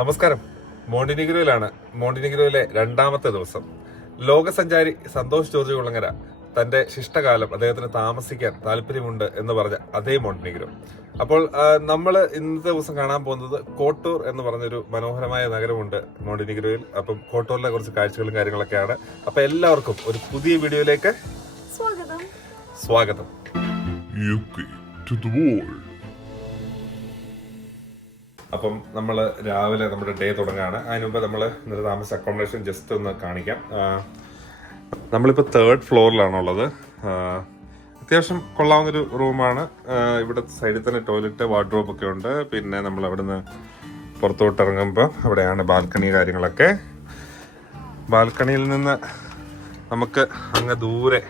നമസ്കാരം. മോണ്ടിനിഗ്രോയിലെ രണ്ടാമത്തെ ദിവസം. ലോകസഞ്ചാരി സന്തോഷ് ജോർജ് കുളങ്ങര തന്റെ ശിഷ്ടകാലം അദ്ദേഹത്തിന് താമസിക്കാൻ താല്പര്യമുണ്ട് എന്ന് പറഞ്ഞ അതേ മോണ്ടിനിഗ്രോ. അപ്പോൾ നമ്മൾ ഇന്നത്തെ ദിവസം കാണാൻ പോകുന്നത് കോട്ടൂർ എന്ന് പറഞ്ഞൊരു മനോഹരമായ നഗരമുണ്ട് മോണ്ടിനിഗ്രോയിൽ. അപ്പം കോട്ടൂരിലെ കുറച്ച് കാഴ്ചകളും കാര്യങ്ങളൊക്കെയാണ്. അപ്പൊ എല്ലാവർക്കും ഒരു പുതിയ വീഡിയോയിലേക്ക് സ്വാഗതം. അപ്പം നമ്മൾ രാവിലെ നമ്മുടെ ഡേ തുടങ്ങുകയാണ്. അതിന് മുമ്പ് നമ്മൾ ഇന്നലെ താമസിച്ച അക്കോമഡേഷൻ ജസ്റ്റ് ഒന്ന് കാണിക്കാം. നമ്മളിപ്പോൾ 3rd ഫ്ലോറിലാണുള്ളത്. അത്യാവശ്യം കൊള്ളാവുന്നൊരു റൂമാണ്. ഇവിടെ സൈഡിൽ തന്നെ ടോയ്ലറ്റ്, വാർഡ്രോബ് ഒക്കെ ഉണ്ട്. പിന്നെ നമ്മൾ അവിടെ നിന്ന് പുറത്തോട്ട് ഇറങ്ങുമ്പോൾ അവിടെയാണ് ബാൽക്കണി കാര്യങ്ങളൊക്കെ. ബാൽക്കണിയിൽ നിന്ന് നമുക്ക് അങ്ങ് ദൂരെ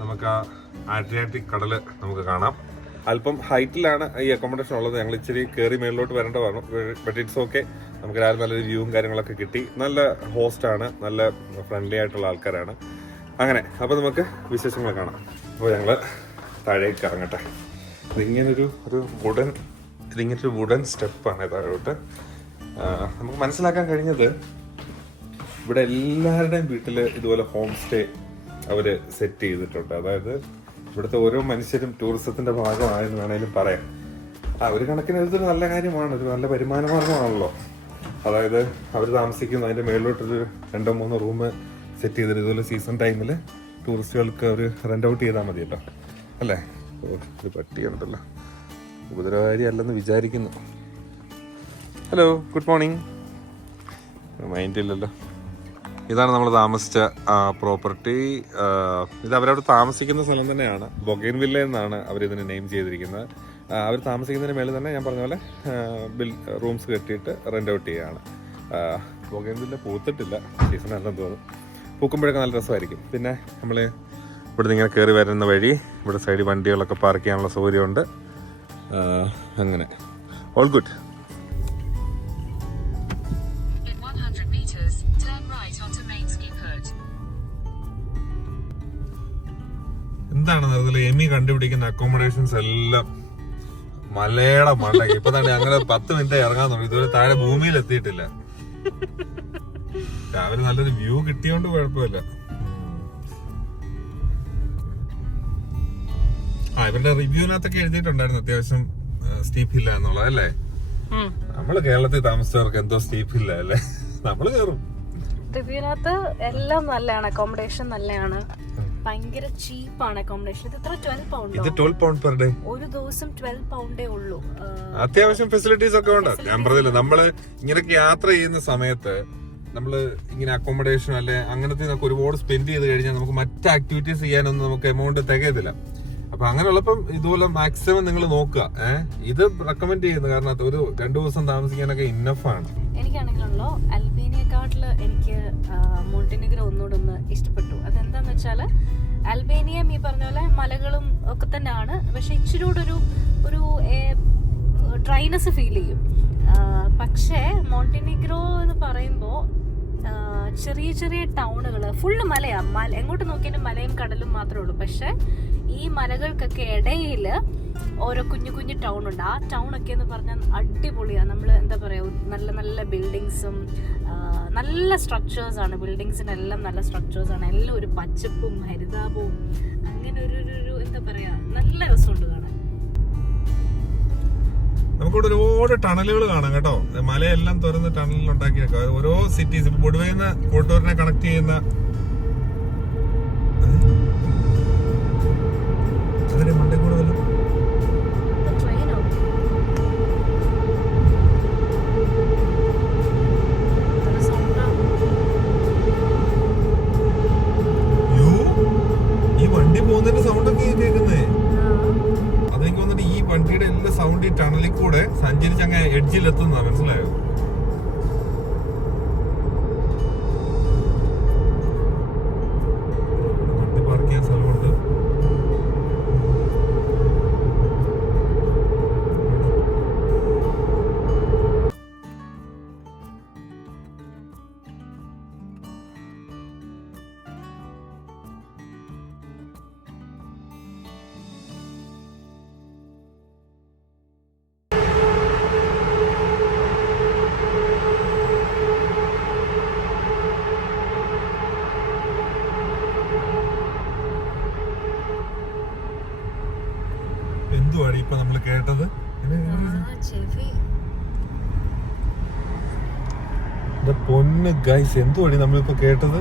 നമുക്ക് ആ ആഡ്രിയാറ്റിക് കടൽ നമുക്ക് കാണാം. അല്പം ഹൈറ്റിലാണ് ഈ അക്കോമഡേഷൻ ഉള്ളത്. ഞങ്ങൾ ഇച്ചിരി കയറി മേളിലോട്ട് വരേണ്ട പറഞ്ഞു. But it's okay. നമുക്ക് രാവിലെ നല്ലൊരു വ്യൂവും കാര്യങ്ങളൊക്കെ കിട്ടി. നല്ല ഹോസ്റ്റാണ്, നല്ല ഫ്രണ്ട്ലി ആയിട്ടുള്ള ആൾക്കാരാണ്. അങ്ങനെ അപ്പോൾ നമുക്ക് വിശേഷങ്ങൾ കാണാം. അപ്പോൾ ഞങ്ങൾ താഴേക്ക് ഇറങ്ങട്ടെ. ഇതിങ്ങനൊരു വുഡൻ സ്റ്റെപ്പാണ് താഴോട്ട്. നമുക്ക് മനസ്സിലാക്കാൻ കഴിഞ്ഞത് ഇവിടെ എല്ലാവരുടെയും വീട്ടിൽ ഇതുപോലെ ഹോം സ്റ്റേ അവർ സെറ്റ് ചെയ്തിട്ടുണ്ട്. അതായത് ഇവിടുത്തെ ഓരോ മനുഷ്യരും ടൂറിസത്തിന്റെ ഭാഗമായെന്ന് വേണേലും പറയാം. ഒരു കണക്കിന് ഇതൊരു നല്ല കാര്യമാണ്, ഒരു നല്ല വരുമാന മാർഗമാണല്ലോ. അതായത് അവർ താമസിക്കുന്ന അതിന്റെ മേളിലോട്ടൊരു 2-3 റൂം സെറ്റ് ചെയ്തിട്ട് ഇതുപോലെ സീസൺ ടൈമിൽ ടൂറിസ്റ്റുകൾക്ക് അവർ റെന്റ് ഔട്ട് ചെയ്താൽ മതി കേട്ടോ, അല്ലേ? ഒരു പട്ടിയുണ്ടല്ലോ, ഉപദ്രവകാരി അല്ലെന്ന് വിചാരിക്കുന്നു. Hello, good morning. മൈൻഡ് ഇല്ലല്ലോ. ഇതാണ് നമ്മൾ താമസിച്ച പ്രോപ്പർട്ടി. ഇത് അവരവിടെ താമസിക്കുന്ന സ്ഥലം തന്നെയാണ്. ബൊഗൈൻവില്ല എന്നാണ് അവരിതിന് നെയിം ചെയ്തിരിക്കുന്നത്. അവർ താമസിക്കുന്നതിന് മേളിൽ തന്നെ ഞാൻ പറഞ്ഞ പോലെ റൂംസ് കെട്ടിയിട്ട് റെന്റ് ഔട്ട് ചെയ്യുകയാണ്. ബൊഗൈൻവില്ല പൂത്തിട്ടില്ല, സീസൺ അല്ലെന്ന് തോന്നുന്നു. പൂക്കുമ്പോഴൊക്കെ നല്ല രസമായിരിക്കും. പിന്നെ നമ്മൾ ഇവിടെ ഇങ്ങനെ കയറി വരുന്ന വഴി ഇവിടെ സൈഡിൽ വണ്ടികളൊക്കെ പാർക്ക് ചെയ്യാനുള്ള സൗകര്യമുണ്ട്. അങ്ങനെ ഓൾ ഗുഡ്. എന്താണ് അതിൽ എമി കണ്ടുപിടിക്കുന്ന അക്കോമഡേഷൻസ് എല്ലാം മലയുടെ മണ്ടയ്ക്ക്. ഇപ്പൊ തന്നെ ഞങ്ങള് 10 മിനിറ്റ് ഇറങ്ങാൻ തുടങ്ങി. ഇതുവരെ താഴെ ഭൂമിയിൽ എത്തിയിട്ടില്ല. രാവിലെ നല്ലൊരു വ്യൂ കിട്ടിയോണ്ട് കുഴപ്പമില്ല. ഇവരുടെ റിവ്യൂവിനകത്തൊക്കെ എഴുതിയിട്ടുണ്ടായിരുന്നു അത്യാവശ്യം സ്റ്റീപ്പ് ഹില്ല എന്നുള്ളത്, അല്ലേ? നമ്മള് കേരളത്തിൽ താമസിച്ചവർക്ക് എന്തോ സ്റ്റീപ്പ് ഹില്ല അല്ലേ? നമ്മള് കയറും. റിവ്യൂവിനകത്ത് എല്ലാം നല്ലതാണ്, അക്കോമഡേഷൻ നല്ലതാണ്, ഭയങ്കര ചീപ്പാണ് അക്കോമഡേഷൻ. ഇത് 12 പൗണ്ട് പെർ ഡേ. ഒരു ദിവസം 12 പൗണ്ടേ ഉള്ളൂ. അത്യാവശ്യം ഫെസിലിറ്റീസ് ഒക്കെ ഉണ്ട്. ഞാൻ പറഞ്ഞില്ല, നമ്മള് ഇങ്ങനെയൊക്കെ യാത്ര ചെയ്യുന്ന സമയത്ത് നമ്മള് ഇങ്ങനെ അക്കോമഡേഷൻ അല്ലെ അങ്ങനത്തെ ഒരുപാട് സ്പെൻഡ് ചെയ്ത് കഴിഞ്ഞാൽ നമുക്ക് മറ്റ് ആക്ടിവിറ്റീസ് ചെയ്യാനൊന്നും നമുക്ക് എമൗണ്ട് തികയത്തില്ല. അപ്പൊ അങ്ങനെയുള്ളപ്പം ഇതുപോലെ മാക്സിമം നിങ്ങൾ നോക്കുക. ഇത് റെക്കമെൻഡ് ചെയ്യുന്നത് കാരണം ഒരു 2 ദിവസം താമസിക്കാനൊക്കെ ഇന്നഫാണ്. എനിക്കാണെങ്കിലുള്ളോ അൽബേനിയക്കാട്ടില് എനിക്ക് മോണ്ടിനിഗ്രോ ഒന്നുകൂടെ ഇഷ്ടപ്പെട്ടു. അതെന്താന്ന് വെച്ചാല് അൽബേനിയം ഈ പറഞ്ഞ പോലെ മലകളും ഒക്കെ തന്നെയാണ്, പക്ഷെ ഇച്ചിരി കൂടെ ഒരു ഡ്രൈനെസ് ഫീൽ ചെയ്യും. പക്ഷേ മോണ്ടിനിഗ്രോ എന്ന് പറയുമ്പോ ചെറിയ ചെറിയ ടൗണുകള് ഫുള്ള് മലയാ. എങ്ങോട്ട് നോക്കിയാലും മലയും കടലും മാത്രമേ ഉള്ളൂ. പക്ഷെ ഈ മലകൾക്കൊക്കെ ഇടയില് ഓരോ കുഞ്ഞു കുഞ്ഞു ടൗൺ ഉണ്ട്. ആ ടൗൺ ഒക്കെ എന്ന് പറഞ്ഞാൽ അടിപൊളിയാണ്. നമ്മൾ എന്താ പറയാ, നല്ല നല്ല ബിൽഡിങ്സും നല്ല സ്ട്രക്ചേഴ്സ് ആണ്. ബിൽഡിങ്സിനെല്ലാം നല്ല സ്ട്രക്ചേഴ്സ് ആണ്. എല്ലാം ഒരു പച്ചപ്പും ഹരിതാപവും അങ്ങനെ ഒരു എന്താ പറയാ, നല്ല രസമുണ്ട് കാണാൻ. നമുക്കിവിടെ ഒരുപാട് ടണലുകൾ കാണാം കേട്ടോ. മലയെല്ലാം തുറന്ന് ടണലിൽ ഉണ്ടാക്കിയേക്കാം. ഓരോ സിറ്റീസ് ഇപ്പൊ പൊടുവേന്ന് കോട്ടൂരിനെ കണക്ട് ചെയ്യുന്ന അതിന്റെ മണ്ടേ കൂടെ വല്ല ഈ വണ്ടി പോകുന്നതിന്റെ സൗണ്ട് ഒക്കെ കേൾക്കുന്നേ. അതെനിക്ക് വന്നിട്ട് ഈ വണ്ടിയുടെ എല്ലാ സൗണ്ട് ഈ ടണലിൽ കൂടെ സഞ്ചരിച്ച് അങ്ങ് എഡ്ജിൽ എത്തുന്ന, മനസ്സിലായോ? പൊന്ന് ഗൈസ്, എന്തുവഴി നമ്മളിപ്പോ കേട്ടത്?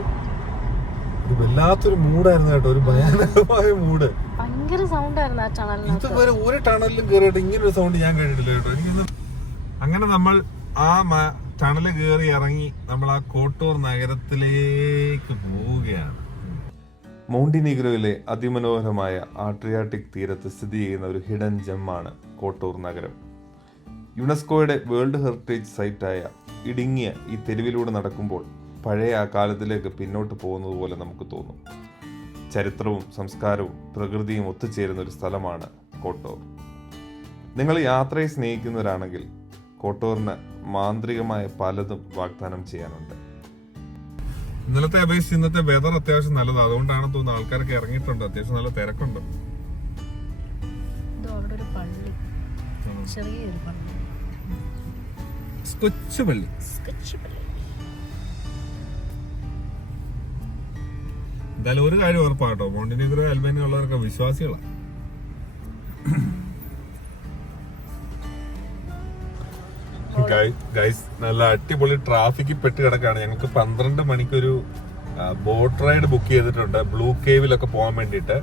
ഒരു വല്ലാത്തൊരു മൂടായിരുന്നു കേട്ടോ, ഒരു ഭയാനകമായ മൂട്. ഭയങ്കര സൗണ്ട് ആയിരുന്നു ആ ടണലിൽ. ഇതുവരെ ഒരു ടണലിലും കയറിയിട്ട് ഇങ്ങനൊരു സൗണ്ട് ഞാൻ കേട്ടിട്ടില്ല കേട്ടോ. എനിക്കൊന്ന് അങ്ങനെ നമ്മൾ ആ ടണല് കയറി ഇറങ്ങി നമ്മൾ ആ കോട്ടൂർ നഗരത്തിലേക്ക് പോവുകയാണ്. മൗണ്ടിനീഗ്രോയിലെ അതിമനോഹരമായ ആഡ്രിയാറ്റിക് തീരത്ത് സ്ഥിതി ചെയ്യുന്ന ഒരു ഹിഡൻ ജെമ്മാണ് കോട്ടൂർ നഗരം. യുനെസ്കോയുടെ വേൾഡ് ഹെറിറ്റേജ് സൈറ്റായ ഇടുങ്ങിയ ഈ തെരുവിലൂടെ നടക്കുമ്പോൾ പഴയ ആ കാലത്തിലേക്ക് പിന്നോട്ട് പോകുന്നത് പോലെ നമുക്ക് തോന്നും. ചരിത്രവും സംസ്കാരവും പ്രകൃതിയും ഒത്തുചേരുന്ന ഒരു സ്ഥലമാണ് കോട്ടൂർ. നിങ്ങൾ യാത്രയെ സ്നേഹിക്കുന്നവരാണെങ്കിൽ കോട്ടൂറിന് മാന്ത്രികമായ പലതും വാഗ്ദാനം ചെയ്യാനുണ്ട്. ഇന്നലത്തെ അപേക്ഷിച്ച് ഇന്നത്തെ വെതർ അത്യാവശ്യം നല്ലതാണ്, അതുകൊണ്ടാണ് തോന്നുന്നു ആൾക്കാരൊക്കെ ഇറങ്ങിയിട്ടുണ്ട്. അത്യാവശ്യം നല്ല തിരക്കുണ്ട്. കൊച്ചു പള്ളി. എന്തായാലും ഒരു കാര്യം ഉറപ്പാട്ടോ, മോണ്ടിനെഗ്രോ അൽബേനിയ ഉള്ളവരൊക്കെ വിശ്വാസികളാണ്. ഗൈസ്, നല്ല അടിപൊളി ട്രാഫിക്കിൽ പെട്ട് കിടക്കാണ്. ഞങ്ങൾക്ക് 12 മണിക്കൊരു ബോട്ട് റൈഡ് ബുക്ക് ചെയ്തിട്ടുണ്ട് ബ്ലൂ കേവിലൊക്കെ പോകാൻ വേണ്ടിയിട്ട്.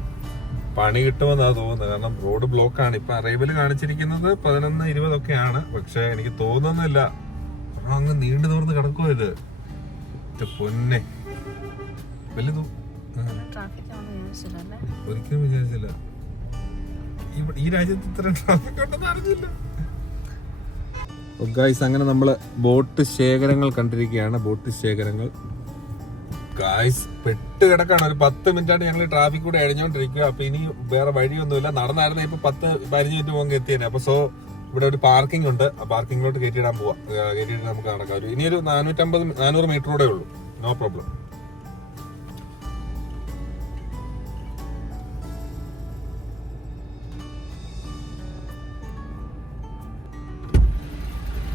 പണി കിട്ടുമെന്നാണ് തോന്നുന്നത്, കാരണം റോഡ് ബ്ലോക്കാണ്. ഇപ്പൊ അറൈവൽ കാണിച്ചിരിക്കുന്നത് 11:20 ഒക്കെയാണ്, പക്ഷെ എനിക്ക് തോന്നുന്നില്ല, അങ്ങ് നീണ്ടു തോർന്ന് കിടക്കുമോ ഇത്. പൊന്നെ, വലിയ ഒരിക്കലും വിചാരിച്ചില്ല ഈ രാജ്യത്ത് ഇത്ര ട്രാഫിക് ഉണ്ടെന്ന് അറിഞ്ഞില്ല. ഗൈസ്, അങ്ങനെ നമ്മള് ബോട്ട് ശേഖരങ്ങൾ കണ്ടിരിക്കുകയാണ്. ബോട്ട് ശേഖരങ്ങൾ ഗൈസ് പെട്ട് കിടക്കാണ്. ഒരു 10 മിനിറ്റായിട്ട് ഞങ്ങൾ ട്രാഫിക് കൂടെ അഴിഞ്ഞോണ്ടിരിക്കുക. അപ്പൊ ഇനി വേറെ വഴിയൊന്നുമില്ല. നടന്നായിരുന്നു ഇപ്പൊ 10-15 മിനിറ്റ് പോകുമ്പോൾ എത്തിയേനെ. അപ്പൊ സോ ഇവിടെ ഒരു പാർക്കിംഗ് ഉണ്ട്, ആ പാർക്കിങ്ങിലോട്ട് കയറ്റിയിടാൻ പോവാം. കയറ്റിയിട്ട് നമുക്ക് നടക്കാം. ഇനി ഒരു 400 മീറ്റർ കൂടെ ഉള്ളൂ, നോ പ്രോബ്ലം.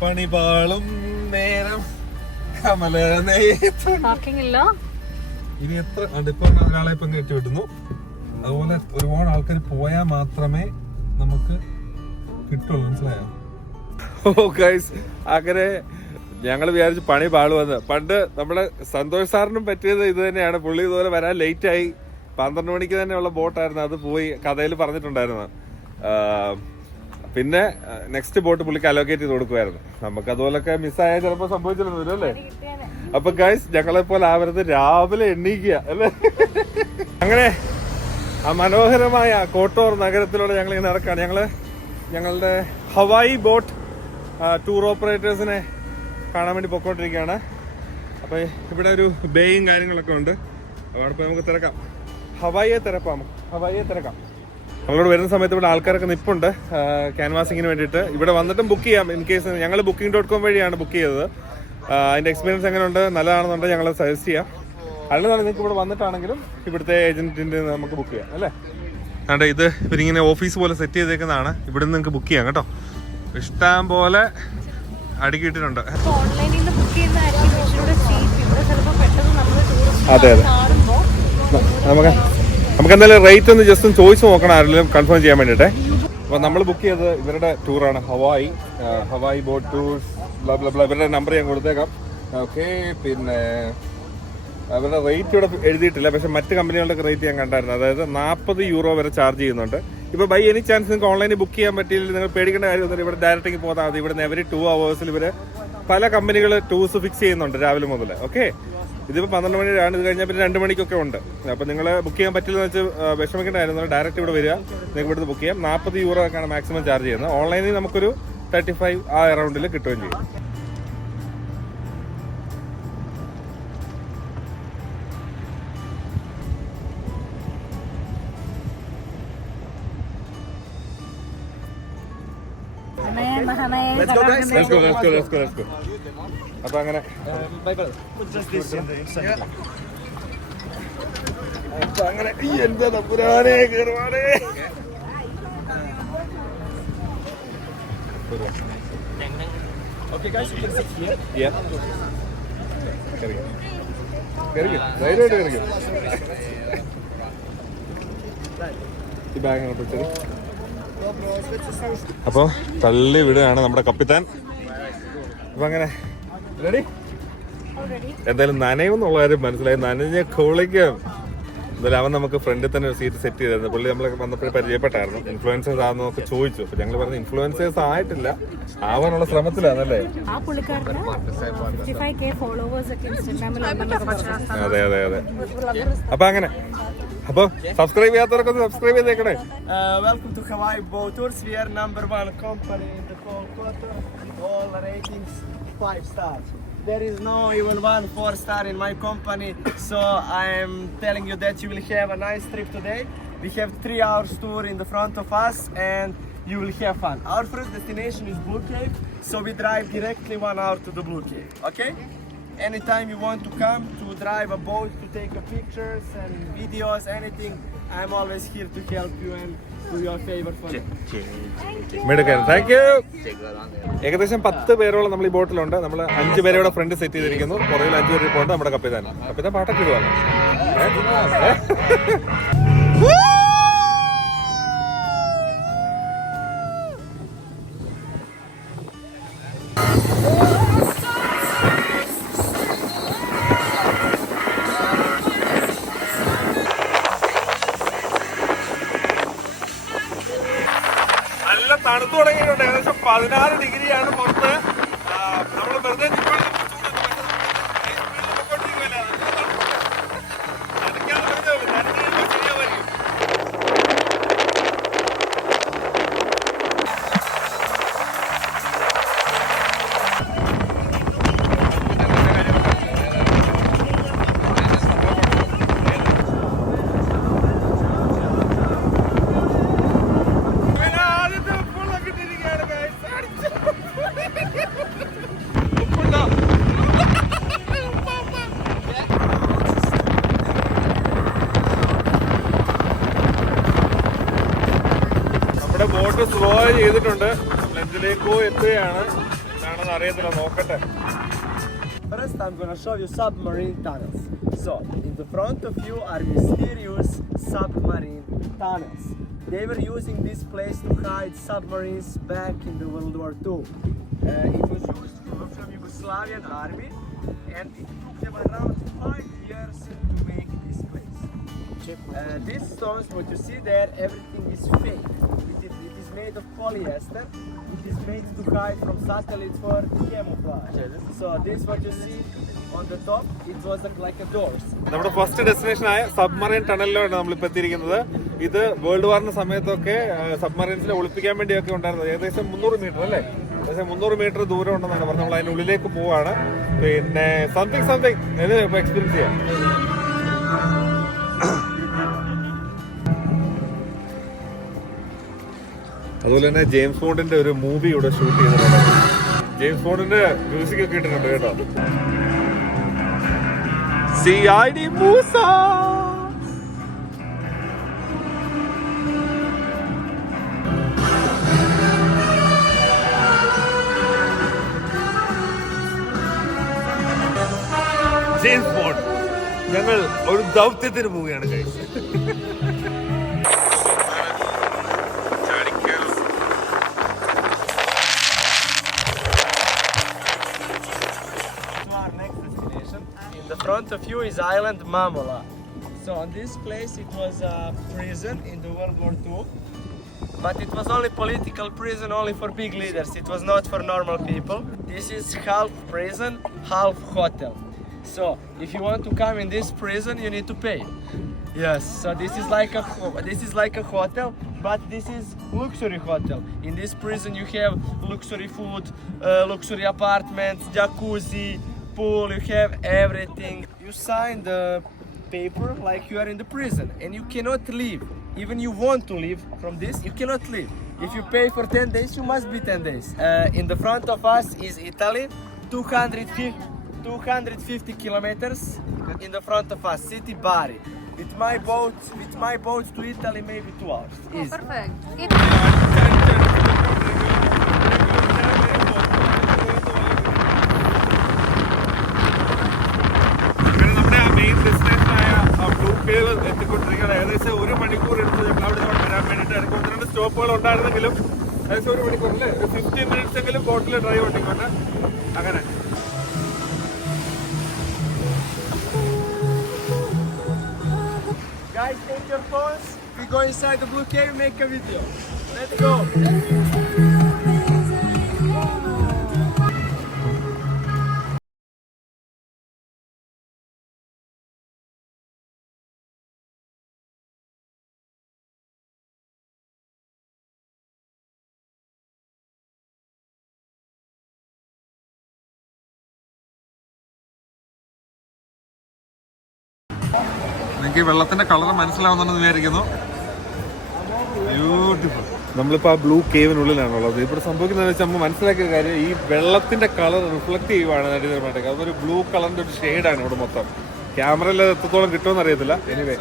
പണിപാളും നേരം പാർക്കിംഗ് ഇല്ല. ഇനി എത്ര ഇപ്പൊ ഒരാളെ ഇപ്പം കയറ്റി വിട്ടുന്നു. അതുപോലെ ഒരുപാട് ആൾക്കാർ പോയാൽ മാത്രമേ നമുക്ക് കിട്ടുള്ളൂ, മനസ്സിലായോ? ഓ ഗൈസ്, അങ്ങനെ ഞങ്ങൾ വിചാരിച്ചു പണി പാളുവന്ന്. പണ്ട് നമ്മുടെ സന്തോഷ് സാറിനും പറ്റിയത് ഇത് തന്നെയാണ്. പുള്ളി ഇതുപോലെ വരാൻ ലേറ്റ് ആയി. 12 മണിക്ക് തന്നെയുള്ള ബോട്ടായിരുന്നു, അത് പോയി കഥയിൽ പറഞ്ഞിട്ടുണ്ടായിരുന്നു. പിന്നെ നെക്സ്റ്റ് ബോട്ട് പുള്ളിക്ക് അലോക്കേറ്റ് ചെയ്ത് കൊടുക്കുമായിരുന്നു. നമുക്ക് അതുപോലൊക്കെ മിസ്സായാൽ ചിലപ്പോൾ സംഭവിച്ചിരുന്നു അല്ലേ? അപ്പൊ ഗൈസ്, ഞങ്ങളെ പോലെ ആവരുത്, രാവിലെ എണ്ണീക്കുക അല്ലേ? അങ്ങനെ ആ മനോഹരമായ കോട്ടൂർ നഗരത്തിലൂടെ ഞങ്ങൾ ഇങ്ങനെ നടക്കുകയാണ്. ഞങ്ങളുടെ ഹവായി ബോട്ട് ടൂർ ഓപ്പറേറ്റേഴ്സിനെ കാണാൻ വേണ്ടി പൊക്കോണ്ടിരിക്കുകയാണ്. അപ്പൊ ഇവിടെ ഒരു ബേയും കാര്യങ്ങളൊക്കെ ഉണ്ട്. അവിടെ പോയി നമുക്ക് തിരക്കാം, ഹവായിയെ തിരക്കാം. നമ്മളോട് വരുന്ന സമയത്ത് ഇവിടെ ആൾക്കാരൊക്കെ നിൽപ്പുണ്ട് ക്യാൻവാസിങ്ങിന് വേണ്ടിയിട്ട്. ഇവിടെ വന്നിട്ടും ബുക്ക് ചെയ്യാം. ഇൻ കേസ് ഞങ്ങൾ booking.com വഴിയാണ് ബുക്ക് ചെയ്തത്. അതിന്റെ എക്സ്പീരിയൻസ് എങ്ങനെയുണ്ട്, നല്ലതാണെന്നുണ്ടെങ്കിൽ ഞങ്ങൾ സജസ്റ്റ് ചെയ്യാം. അല്ലെന്നാണ് നിങ്ങൾക്ക് ഇവിടെ വന്നിട്ടാണെങ്കിലും ഇവിടുത്തെ ഏജന്റിന്റെ നമുക്ക് ബുക്ക് ചെയ്യാം അല്ലേ? അതെ, ഇത് ഇവരിങ്ങനെ ഓഫീസ് പോലെ സെറ്റ് ചെയ്തേക്കുന്നതാണ്. ഇവിടെ നിന്ന് നിങ്ങൾക്ക് ബുക്ക് ചെയ്യാം കേട്ടോ. ഇഷ്ടം പോലെ അടുക്കിയിട്ടുണ്ട്. അതെ അതെ, നമുക്ക് എന്തായാലും റേറ്റ് ഒന്ന് ജസ്റ്റ് ചോദിച്ചു നോക്കണം, ആരെങ്കിലും കൺഫേം ചെയ്യാൻ വേണ്ടിയിട്ടേ. അപ്പോൾ നമ്മൾ ബുക്ക് ചെയ്തത് ഇവരുടെ ടൂറാണ്, ഹവായി ബോട്ട് ടൂർസ് ഇവരുടെ നമ്പർ ഞാൻ കൊടുത്തേക്കാം. ഓക്കെ, പിന്നെ അവരുടെ റേറ്റ് ഇവിടെ എഴുതിയിട്ടില്ല, പക്ഷെ മറ്റ് കമ്പനികളുടെ റേറ്റ് ഞാൻ കണ്ടായിരുന്നു. അതായത് 40 യൂറോ വരെ ചാർജ് ചെയ്യുന്നുണ്ട്. ഇപ്പോൾ ബൈ എനി ചാൻസ് നിങ്ങൾക്ക് ഓൺലൈനിൽ ബുക്ക് ചെയ്യാൻ പറ്റിയില്ല, നിങ്ങൾ പേടിക്കേണ്ട കാര്യമൊന്നുമില്ല. ഇവിടെ ഡയറക്റ്റ് പോകാൻ മതി. ഇവിടെ എവരി 2 hours ഇവർ പല കമ്പനികൾ ടൂർസ് ഫിക്സ് ചെയ്യുന്നുണ്ട് രാവിലെ മുതൽ. ഓക്കെ, ഇതിപ്പോൾ 12 മണിയാണ്, ഇത് കഴിഞ്ഞാൽ പിന്നെ 2 മണിക്കൊക്കെ ഉണ്ട്. അപ്പോൾ നിങ്ങൾ ബുക്ക് ചെയ്യാൻ പറ്റില്ലെന്ന് വെച്ച് വിഷമിക്കേണ്ട കാര്യമൊന്നുമില്ല. ഡയറക്റ്റ് ഇവിടെ വരിക, നിങ്ങൾക്ക് ഇവിടുന്ന് ബുക്ക് ചെയ്യാം. 40 യൂറോ ഒക്കെയാണ് മാക്സിമം ചാർജ് ചെയ്യുന്നത്. ഓൺലൈനിൽ നമുക്കൊരു 35 ആ അറൗണ്ടിൽ കിട്ടുകയും ചെയ്യും. അപ്പൊ അങ്ങനെ എന്താ തമ്പുരാനെ കേറുവാനേ. ഈ ബാഗ് അങ്ങോട്ട് വെച്ചത്. അപ്പോൾ തള്ളി വിടുകയാണ് നമ്മുടെ കപ്പിത്താൻ. അപ്പൊ അങ്ങനെ റെഡി. എന്തായാലും നനയുമെന്നുള്ള കാര്യം മനസ്സിലായി. നനഞ്ഞ കോളിക്കും എന്തായാലും അവൻ നമുക്ക് ഫ്രണ്ടിൽ തന്നെ ഒരു സീറ്റ് സെറ്റ് ചെയ്തായിരുന്നു. പുള്ളി നമ്മൾ വന്നപ്പോഴും പരിചയപ്പെട്ടായിരുന്നു. ഇൻഫ്ലുവൻസേഴ്സ് ആണെന്നൊക്കെ ചോദിച്ചു. അപ്പൊ ഞങ്ങൾ പറഞ്ഞു ഇൻഫ്ലുവൻസേഴ്സ് ആയിട്ടില്ല, ആവാനുള്ള ശ്രമത്തിലാണല്ലേ. അതെ അതെ അതെ. അപ്പൊ അങ്ങനെ അപ്പൊ സബ്സ്ക്രൈബ് ചെയ്യാത്തവരൊക്കെ സബ്സ്ക്രൈബ് ചെയ്തേക്കണേ. Welcome to Hawaii Boat Tours. We are #1 company in the whole quarter. All ratings 5 stars. There is no even 1 4-star in my company. So I am telling you that you will have a nice trip today. We have 3 hours tour in the front of us and you will have fun. Our first destination is Blue Cave. So we drive directly 1 hour to the Blue Cave. Okay? Anytime you want to come to drive a boat, to take a pictures and videos, anything, I'm always here to help you and do your favor for me. മിടുക്കൻ, thank you. ഏകദേശം 10 പേരോളം നമ്മൾ ഈ ബോട്ടിലുണ്ട്. നമ്മൾ 5 പേരെ ഇവിടെ front set ചെയ്തിരിക്കുന്നു. പുറകിൽ 5 പേര് പോകുന്നത് നമ്മുടെ കപ്പിത്താൻ. കപ്പിത്താൻ പാട്ടൊക്കെ ഇടുവാണ്. നല്ല തണുത്തു തുടങ്ങിയിട്ടുണ്ട്. ഏകദേശം 16 ഡിഗ്രിയാണ് പുറത്ത്. നമ്മൾ വെറുതെ ബോട്ട് സ്ലോ ചെയ്തിട്ടുണ്ട്. ലെഞ്ചിലേക്കോ എത്തുകയാണ്. എന്താണെന്ന് അറിയത്തില്ല, നോക്കട്ടെ. First I'm gonna show you submarine tunnels. So, in the front of you are mysterious submarine tunnels. They were using this place to hide submarines back in the World War II. It was used from Yugoslavian army and it took them around 5 years to make this place. These stones, what you see there, everything is fake. It is made of polyester. It is made to hide from satellites for camouflage. So this what you see on the top, it was like a doors. നമ്മുടെ first destination ആയ submarine ടണലിലാണ് നമ്മളിപ്പോൾ എത്തിയിരിക്കുന്നത്. ഇത് world വാറിന്റെ സമയത്തൊക്കെ സബ്മറൈൻസിനെ ഒളിപ്പിക്കാൻ വേണ്ടിയൊക്കെ ഉണ്ടായിരുന്നത്. ഏകദേശം 300 metre അല്ലേ, ഏകദേശം 300 മീറ്റർ ദൂരം ഉണ്ടെന്നാണ് പറഞ്ഞത്. നമ്മൾ അതിനുള്ളിലേക്ക് പോവാണ്. പിന്നെ സംതിങ് എക്സ്പീരിയൻസ് ചെയ്യാം. അതുപോലെ തന്നെ ജെയിംസ് ബോണ്ടിന്റെ ഒരു മൂവി ഇവിടെ ഷൂട്ട് ചെയ്തിട്ടുണ്ട്. ജെയിംസ് ബോണ്ടിന്റെ മ്യൂസിക് ഒക്കെ ഇട്ടിട്ടുണ്ട് കേട്ടോ. CID മൂസ. ജെയിംസ് ബോണ്ട്, ഞങ്ങൾ ഒരു ദൗത്യത്തിന് പോവുകയാണ് കഴിച്ചത്. In front of you is Island Mamola. So on this place it was a prison in the World War II, but it was only political prison, only for big leaders. It was not for normal people. This is half prison, half hotel. So if you want to come in this prison, you need to pay. Yes, so this is like a hotel, but this is luxury hotel. In this prison you have luxury food, luxury apartments, jacuzzi, pool, you have everything. You sign the paper like you are in the prison and you cannot leave. Even you want to leave from this, you cannot leave. If you pay for 10 days, you must be 10 days. In the front of us is Italy, 250 kilometers in the front of us, city Bari. With my boat to Italy, maybe 2 hours. Easy. Perfect. Main ഡെസ്റ്റിനേഷനായ blue cave എത്തിക്കൊണ്ടിരിക്കുകയാണ്. ഏകദേശം 1 മണിക്കൂർ എടുത്ത് ഞങ്ങൾ അവിടെ വരാൻ വേണ്ടിയിട്ട്. ഇടയ്ക്ക് 1-2 സ്റ്റോപ്പ് സ്റ്റോപ്പുകൾ ഉണ്ടായിരുന്നെങ്കിലും ഏകദേശം 1 മണിക്കൂറല്ലേ 15 മിനിറ്റ്സ് എങ്കിലും ബോട്ടിൽ ഡ്രൈവ് ഓട്ടിക്കൊണ്ട് അങ്ങനെ. Guys, take your phones. We go inside the blue cave, make a video. Let's go. നിങ്ങൾക്ക് ഈ വെള്ളത്തിന്റെ കളർ മനസ്സിലാവുന്നുണ്ടെന്ന് വിചാരിക്കുന്നു. ബ്യൂട്ടിഫുൾ. നമ്മളിപ്പോൾ ആ ബ്ലൂ കേവിനുള്ളിലാണുള്ളത്. ഇവിടെ സംഭവിക്കുന്നത് വെച്ചാൽ നമ്മൾ മനസ്സിലാക്കിയ കാര്യം ഈ വെള്ളത്തിന്റെ കളർ റിഫ്ലക്ട് ചെയ്യുവാണ് നദീതീരമായിട്ടൊക്കെ. അതൊരു ബ്ലൂ കളറിന്റെ ഒരു ഷെയ്ഡാണ് ഇവിടെ മൊത്തം. ക്യാമറയിൽ അത് എത്രത്തോളം കിട്ടുമെന്ന് അറിയത്തില്ല. എനിവേ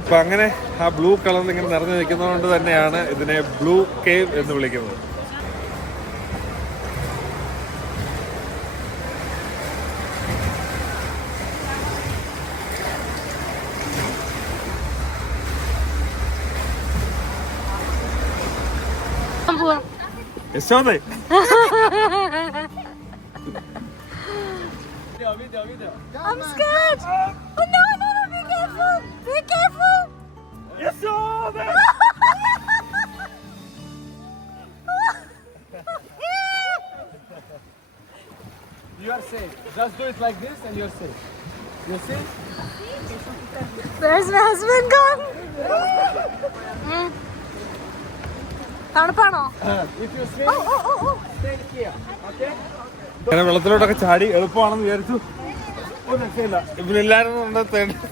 അപ്പം അങ്ങനെ ആ ബ്ലൂ കളറിൽ ഇങ്ങനെ നിറഞ്ഞു നിൽക്കുന്നതുകൊണ്ട് തന്നെയാണ് ഇതിനെ ബ്ലൂ കേവ് എന്ന് വിളിക്കുന്നത്. Video. I'm scared. Oh, no, be careful. Be careful. You are safe. Just do it like this and you're safe. You're safe? Where's my husband gone? തണുപ്പാണോ? If you swim, stay here. Okay? അങ്ങനെ വെള്ളത്തിലോട്ടൊക്കെ ചാടി എളുപ്പമാണെന്ന് വിചാരിച്ചു. ഇവരില്ലായിരുന്നു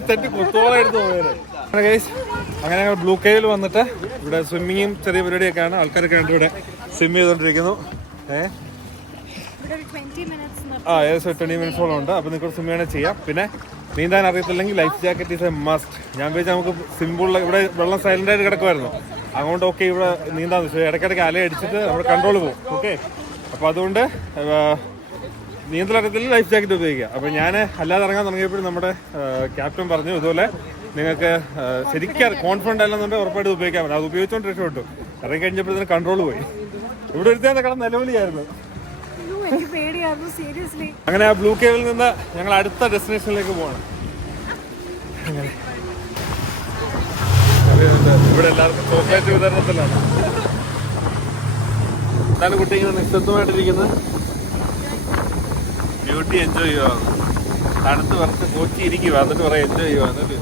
തെറ്റി കുത്തോളം എടുത്ത് പോയത്. അങ്ങനെ ഞങ്ങൾ blue കേവിൽ വന്നിട്ട് ഇവിടെ സ്വിമ്മിങ്ങും ചെറിയ പരിപാടിയൊക്കെയാണ്. ആൾക്കാരൊക്കെ ഉണ്ട് ഇവിടെ സ്വിം ചെയ്തുകൊണ്ടിരിക്കുന്നു. ഏകദേശം 20 മിനിറ്റ്സോളം ഉണ്ട്. അപ്പോൾ നിങ്ങൾക്ക് സ്വിം വേണേൽ ചെയ്യാം. പിന്നെ നീന്താൻ അറിയത്തില്ലെങ്കിൽ life jacket is a must. ഞാൻ വിചാരിച്ചാൽ നമുക്ക് സിമ്പിൾ ഇവിടെ വെള്ളം സൈലന്റ് ആയിട്ട് കിടക്കുമായിരുന്നു. അതുകൊണ്ട് ഓക്കെ ഇവിടെ നീന്താന്ന് വെച്ചാൽ ഇടയ്ക്കിടയ്ക്ക് അലയടിച്ചിട്ട് നമ്മുടെ കൺട്രോൾ പോകും. ഓക്കെ, അപ്പോൾ അതുകൊണ്ട് നീന്തലറിയത്തിൽ ലൈഫ് ജാക്കറ്റ് ഉപയോഗിക്കുക. അപ്പോൾ ഞാൻ അല്ലാതെ ഇറങ്ങാൻ തുടങ്ങിയപ്പോഴും നമ്മുടെ ക്യാപ്റ്റൻ പറഞ്ഞു ഇതുപോലെ നിങ്ങൾക്ക് ശരിക്കും കോൺഫിഡൻ്റ് അല്ലെന്നുണ്ടെങ്കിൽ ഉറപ്പായിട്ട് ഉപയോഗിക്കാൻ പറ്റും. അത് ഉപയോഗിച്ചുകൊണ്ട് രക്ഷപ്പെട്ടു. ഇറങ്ങി കഴിഞ്ഞപ്പോഴത്തേന് കൺട്രോൾ പോയി. ഇവിടെ ഒരുത്തേനെ കടന്ന് നിലവിളിയായിരുന്നു. അങ്ങനെ ആ ബ്ലൂ കേവിൽ നിന്ന് ഞങ്ങൾ അടുത്ത ഡെസ്റ്റിനേഷനിലേക്ക് പോകണം. അങ്ങനെ ഇവിടെ എല്ലാവർക്കും ചോക്ലേറ്റ് വിതരണത്തിലാണ്. എന്താണ് കുട്ടി ഇങ്ങനെ നിശബ്ദമായിട്ടിരിക്കുന്നത്? ബ്യൂട്ടി എൻജോയ് ചെയ്യുക. തണുത്ത് വറുത്ത് കോച്ചി ഇരിക്കുക, എന്നിട്ട് പറയാം എൻജോയ് ചെയ്യുക. എന്നിട്ട്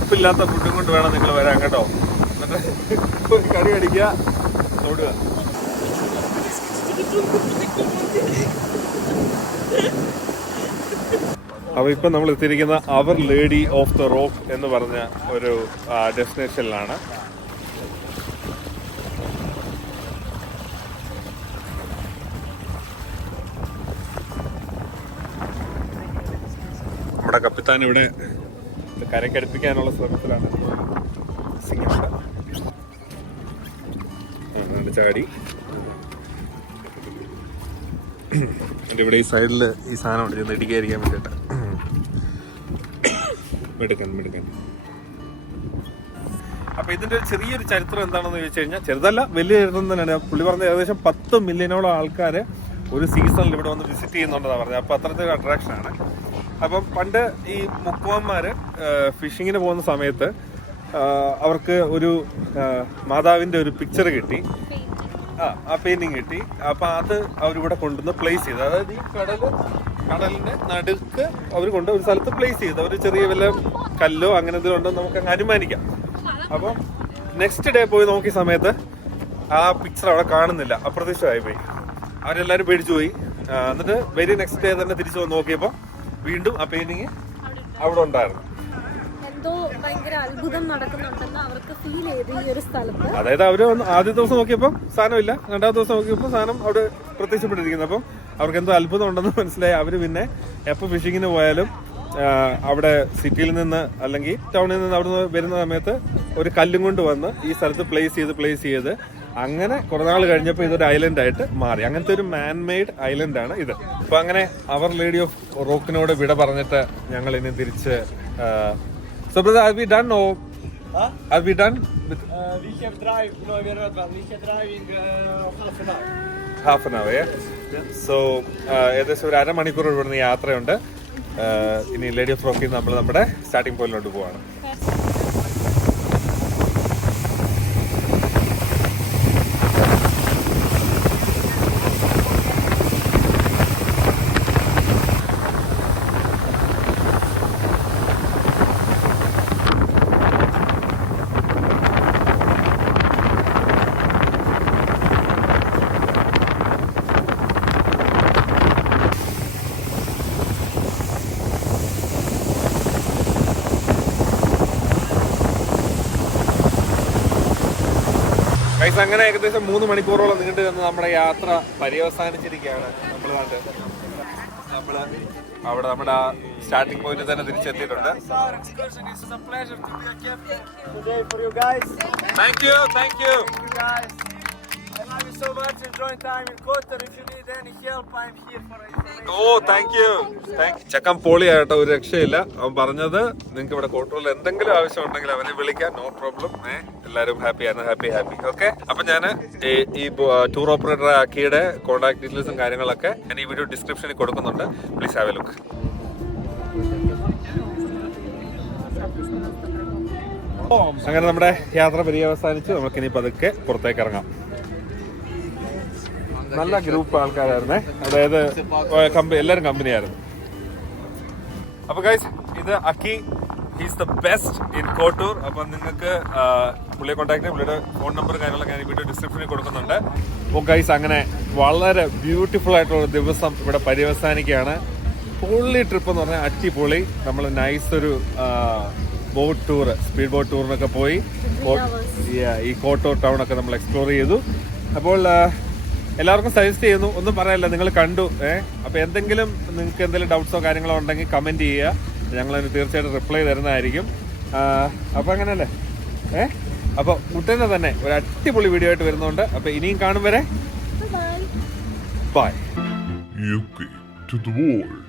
ഉപ്പില്ലാത്ത ഫുഡും കൊണ്ട് വേണം നിങ്ങൾ വരാൻ കേട്ടോ. എന്നിട്ട് ഒരു കടി അടിക്കുക, തൊടുക. അപ്പോൾ ഇപ്പം നമ്മൾ എത്തിയിരിക്കുന്ന അവർ ലേഡി ഓഫ് ദ റോക്ക് എന്ന് പറഞ്ഞ ഒരു ഡെസ്റ്റിനേഷനിലാണ്. നമ്മുടെ കപ്പിത്താൻ ഇവിടെ കരക്കടുപ്പിക്കാനുള്ള ശ്രമത്തിലാണ്. ചാടി എൻ്റെ ഇവിടെ ഈ സൈഡിൽ ഈ സാധനം ഉണ്ട് ചെന്ന് ഇടിക്കാതിരിക്കാൻ വേണ്ടിയിട്ട്. മെടുക്കാൻ. അപ്പൊ ഇതിന്റെ ഒരു ചെറിയൊരു ചരിത്രം എന്താണെന്ന് ചോദിച്ചു കഴിഞ്ഞാൽ, ചെറുതല്ല വലിയ ചരിത്രം തന്നെയാണ്. പുള്ളി പറഞ്ഞ ഏകദേശം 10 മില്യണോളം ആൾക്കാർ ഒരു സീസണിൽ ഇവിടെ വന്ന് വിസിറ്റ് ചെയ്യുന്നുണ്ടെന്നാണ് പറഞ്ഞത്. അപ്പൊ അത്രത്തെ അട്രാക്ഷനാണ്. അപ്പം പണ്ട് ഈ മുക്കുവന്മാര് ഫിഷിങ്ങിന് പോകുന്ന സമയത്ത് അവർക്ക് ഒരു മാതാവിന്റെ ഒരു പിക്ചർ കിട്ടി, ആ പെയിന്റിങ് കിട്ടി. അപ്പൊ അത് അവരിവിടെ കൊണ്ടുവന്ന് പ്ലേസ് ചെയ്ത്, അതായത് ഈ കടലിന്റെ നടുക്ക് അവർ കൊണ്ട് ഒരു സ്ഥലത്ത് പ്ലേസ് ചെയ്ത്, ഒരു ചെറിയ വല്ല കല്ലോ അങ്ങനെ എന്തെങ്കിലും ഉണ്ടെന്ന് നമുക്ക് അങ്ങ് അനുമാനിക്കാം. അപ്പം നെക്സ്റ്റ് ഡേ പോയി നോക്കിയ സമയത്ത് ആ പിക്ചർ അവിടെ കാണുന്നില്ല, അപ്രത്യക്ഷമായി പോയി. അവരെല്ലാരും പേടിച്ചു പോയി. എന്നിട്ട് വെരി നെക്സ്റ്റ് ഡേ തന്നെ തിരിച്ചു വന്ന് നോക്കിയപ്പോൾ വീണ്ടും ആ പെയിന്റിങ് അവിടെ ഉണ്ടായിരുന്നു. അതായത് അവര് ആദ്യ ദിവസം നോക്കിയപ്പോൾ സാധനമില്ല, രണ്ടാമത്തെ ദിവസം നോക്കിയപ്പോൾ സാധനം അവിടെ പ്രത്യക്ഷപ്പെട്ടിരിക്കുന്നു. അപ്പം അവർക്ക് എന്തോ അത്ഭുതം ഉണ്ടെന്ന് മനസ്സിലായി. അവര് പിന്നെ എപ്പോൾ ഫിഷിങ്ങിന് പോയാലും അവിടെ സിറ്റിയിൽ നിന്ന് അല്ലെങ്കിൽ ടൗണിൽ നിന്ന് അവിടെ നിന്ന് വരുന്ന സമയത്ത് ഒരു കല്ലും കൊണ്ട് വന്ന് ഈ സ്ഥലത്ത് പ്ലേസ് ചെയ്ത് അങ്ങനെ കുറെ നാൾ കഴിഞ്ഞപ്പോൾ ഇതൊരു ഐലൻഡ് ആയിട്ട് മാറി. അങ്ങനത്തെ ഒരു മാൻമെയ്ഡ് ഐലൻഡ് ആണ് ഇത്. അപ്പൊ അങ്ങനെ അവർ ലേഡി ഓഫ് റോക്കിനോട് വിട പറഞ്ഞിട്ട് ഞങ്ങൾ ഇനി തിരിച്ച് So brother, are we done or Huh? are we done with We have drive, no, we're not done. We have driving half an hour. half an hour? Yeah. So ഏകദേശം ഒരു അരമണിക്കൂർ ഇവിടുന്ന് യാത്രയുണ്ട്. ഇനി ലേഡി ഓഫ് റോക്കിൽ നമ്മൾ നമ്മുടെ starting പോയിന്റിലോട്ട് പോവാണ്. Guys, അങ്ങനെ ഏകദേശം 3 മണിക്കൂറോളം നീണ്ടു നിന്ന് നമ്മുടെ യാത്ര പര്യവസാനിച്ചിരിക്കുകയാണ്. നമ്മൾ അവിടെ നമ്മുടെ ആ സ്റ്റാർട്ടിംഗ് പോയിന്റ് തന്നെ തിരിച്ചെത്തിയിട്ടുണ്ട്. Our excursion is a pleasure to be a captain today for you guys. Thank you. Thank you guys. I love you so much. Enjoy time in Qatar. If you need any help, I'm here for information. ഓ thank you. ചക്കൻ പൊളിയായിട്ടോ, ഒരു രക്ഷയില്ല. അവൻ പറഞ്ഞത് നിങ്ങൾക്ക് ഇവിടെ കോട്ടൂരിൽ എന്തെങ്കിലും ആവശ്യം ഉണ്ടെങ്കിൽ അവനെ വിളിക്കാം, നോ പ്രോബ്ലം. എല്ലാവരും ഹാപ്പിയാണ്, ഹാപ്പി. ഓക്കെ, അപ്പൊ ഞാൻ ഈ ടൂർ ഓപ്പറേറ്റർ അക്കിയുടെ കോൺടാക്ട് ഡീറ്റെയിൽസും കാര്യങ്ങളൊക്കെ ഞാൻ ഈ വീഡിയോ ഡിസ്ക്രിപ്ഷനിൽ കൊടുക്കുന്നുണ്ട്. Please have A look. അങ്ങനെ നമ്മുടെ യാത്ര പര്യവസാനിച്ച് നമുക്കിനി പതുക്കെ പുറത്തേക്ക് ഇറങ്ങാം. നല്ല ഗ്രൂപ്പ് ആൾക്കാരായിരുന്നേ, അതായത് എല്ലാവരും കമ്പനിയായിരുന്നു. അപ്പൊ ഗൈസ്, ഇത് Akki, he's the best in Kottur. അപ്പൊ നിങ്ങൾക്ക് പുള്ളിയെ കോൺടാക്ട് ചെയ്യാം. പുള്ളിയുടെ ഫോൺ നമ്പർ കാര്യങ്ങളൊക്കെ ഞാൻ വീഡിയോ ഡിസ്ക്രിപ്ഷനിൽ കൊടുക്കുന്നുണ്ട്. അപ്പോൾ ഗൈസ്, അങ്ങനെ വളരെ ബ്യൂട്ടിഫുൾ ആയിട്ടുള്ള ഒരു ദിവസം ഇവിടെ പര്യവസാനിക്കുകയാണ്. പൊള്ളി ട്രിപ്പ് എന്ന് പറഞ്ഞാൽ അടിപൊളി. നമ്മൾ നൈസ് ഒരു ബോട്ട് ടൂർ, സ്പീഡ് ബോട്ട് ടൂറിനൊക്കെ പോയി ഈ കോട്ടൂർ ടൗൺ ഒക്കെ നമ്മൾ എക്സ്പ്ലോർ ചെയ്തു. അപ്പോൾ എല്ലാവർക്കും സജസ്റ്റ് ചെയ്യുന്നു, ഒന്നും പറയാനില്ല, നിങ്ങൾ കണ്ടു. അപ്പോൾ എന്തെങ്കിലും നിങ്ങൾക്ക് എന്തെങ്കിലും ഡൗട്ട്സോ കാര്യങ്ങളോ ഉണ്ടെങ്കിൽ കമൻറ്റ് ചെയ്യുക, ഞങ്ങളതിന് തീർച്ചയായിട്ടും റിപ്ലൈ തരുന്നതായിരിക്കും. അപ്പോൾ അങ്ങനെയല്ലേ. അപ്പോൾ മുട്ടേന്ന് തന്നെ ഒരു അടിപൊളി വീഡിയോ ആയിട്ട് വരുന്നുണ്ട്. അപ്പോൾ ഇനിയും കാണും വരെ by. UK to the world.